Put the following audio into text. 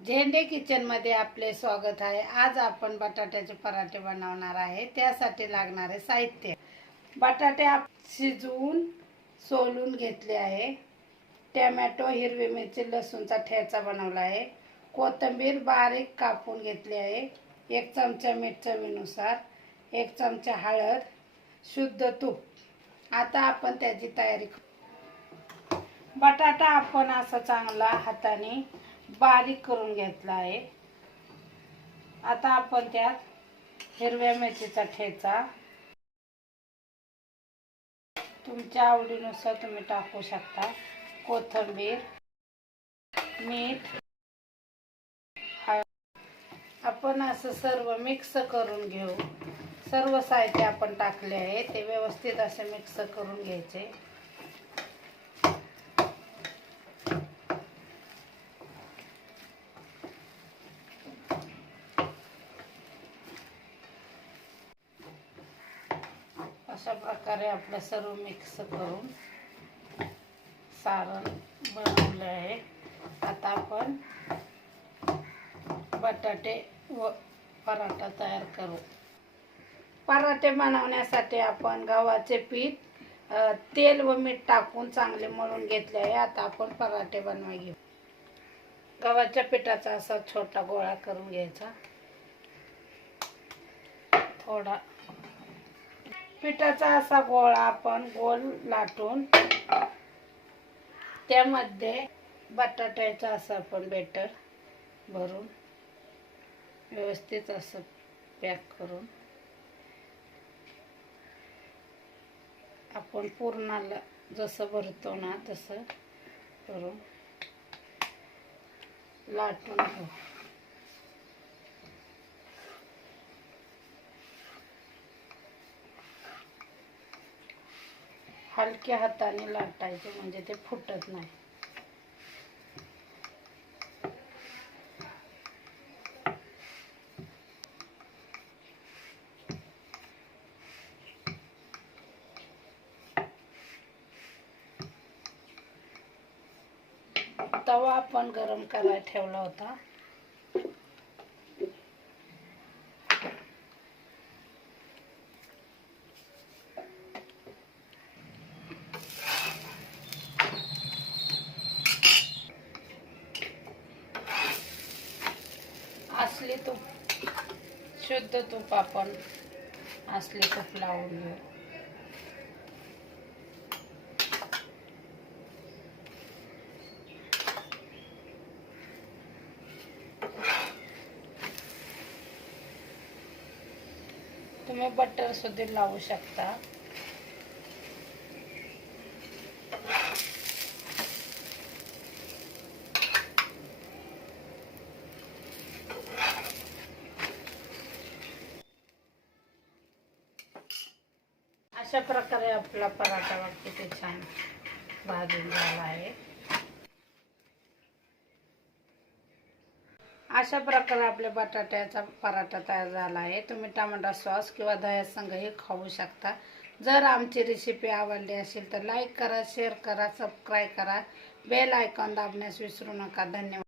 झेंडे किचन मध्ये आपले स्वागत आहे। आज आपण बटाट्याचे पराठे बनवणार आहे। त्यासाठी लागणारे साहित्य: बटाटे शिजवून सोलून घेतले आहे, टोमॅटो, हिरवी मिरची, लसूणचा ठेचा बनवला आहे, कोथिंबीर बारीक कापून घेतली आहे, 1 चमचा मीठ चवीनुसार, 1 चमचा हळद, शुद्ध तूप। आता आपण त्याची तयारी करू। बटाटा आपण असा चांगला हाताने बारीक करून घेतला आहे। आता आपण त्यात हिरव्या मिरचीचा ठेचा, तुमच्या आवडीनुसार तुम्ही टाकू शकता, कोथिंबीर, मीठ, आपण असं सर्व मिक्स करून घेऊ। सर्व साहित्य आपण टाकले आहे ते व्यवस्थित असे मिक्स करून घ्यायचे। अशा प्रकारे आपलं सर्व मिक्स करून सारण बनवलं आहे। आता आपण बटाटे व पराठा तयार करू। पराठे बनवण्यासाठी आपण गव्हाचे पीठ तेल व मीठ टाकून चांगले मळून घेतले आहे। आता आपण पराठे बनवायला घेऊ। गव्हाच्या पिठाचा असा छोटा गोळा करून घ्यायचा। थोडा पिठाचा असा गोळा आपण गोल लाटून त्यामध्ये बटाट्याचा असं आपण बेटर भरून व्यवस्थित असं पॅक करून आपण पूर्णाला जसं भरतो ना तसं करून लाटून घेऊ। हलक्या हाताने लाटायचे म्हणजे ते फुटत नाही। तवा आपण गरम करायला ठेवला होता। असली तूप, शुद्ध तूप आपण असले तूप लावून घेऊ। तुम्ही बटर सुद्धा लावू शकता। अशा प्रकारे आपला पराठा किती छान भाजून झाला आहे। अशा प्रकारे आपल्या बटाट्याचा पराठा तयार झाला आहे। तुम्ही टमाटा सॉस किंवा दह्यासंगही खाऊ शकता। जर आमची रेसिपी आवडली असेल तर लाईक करा, शेअर करा, सबस्क्राईब करा, बेल आयकॉन दाबण्यास विसरू नका। धन्यवाद।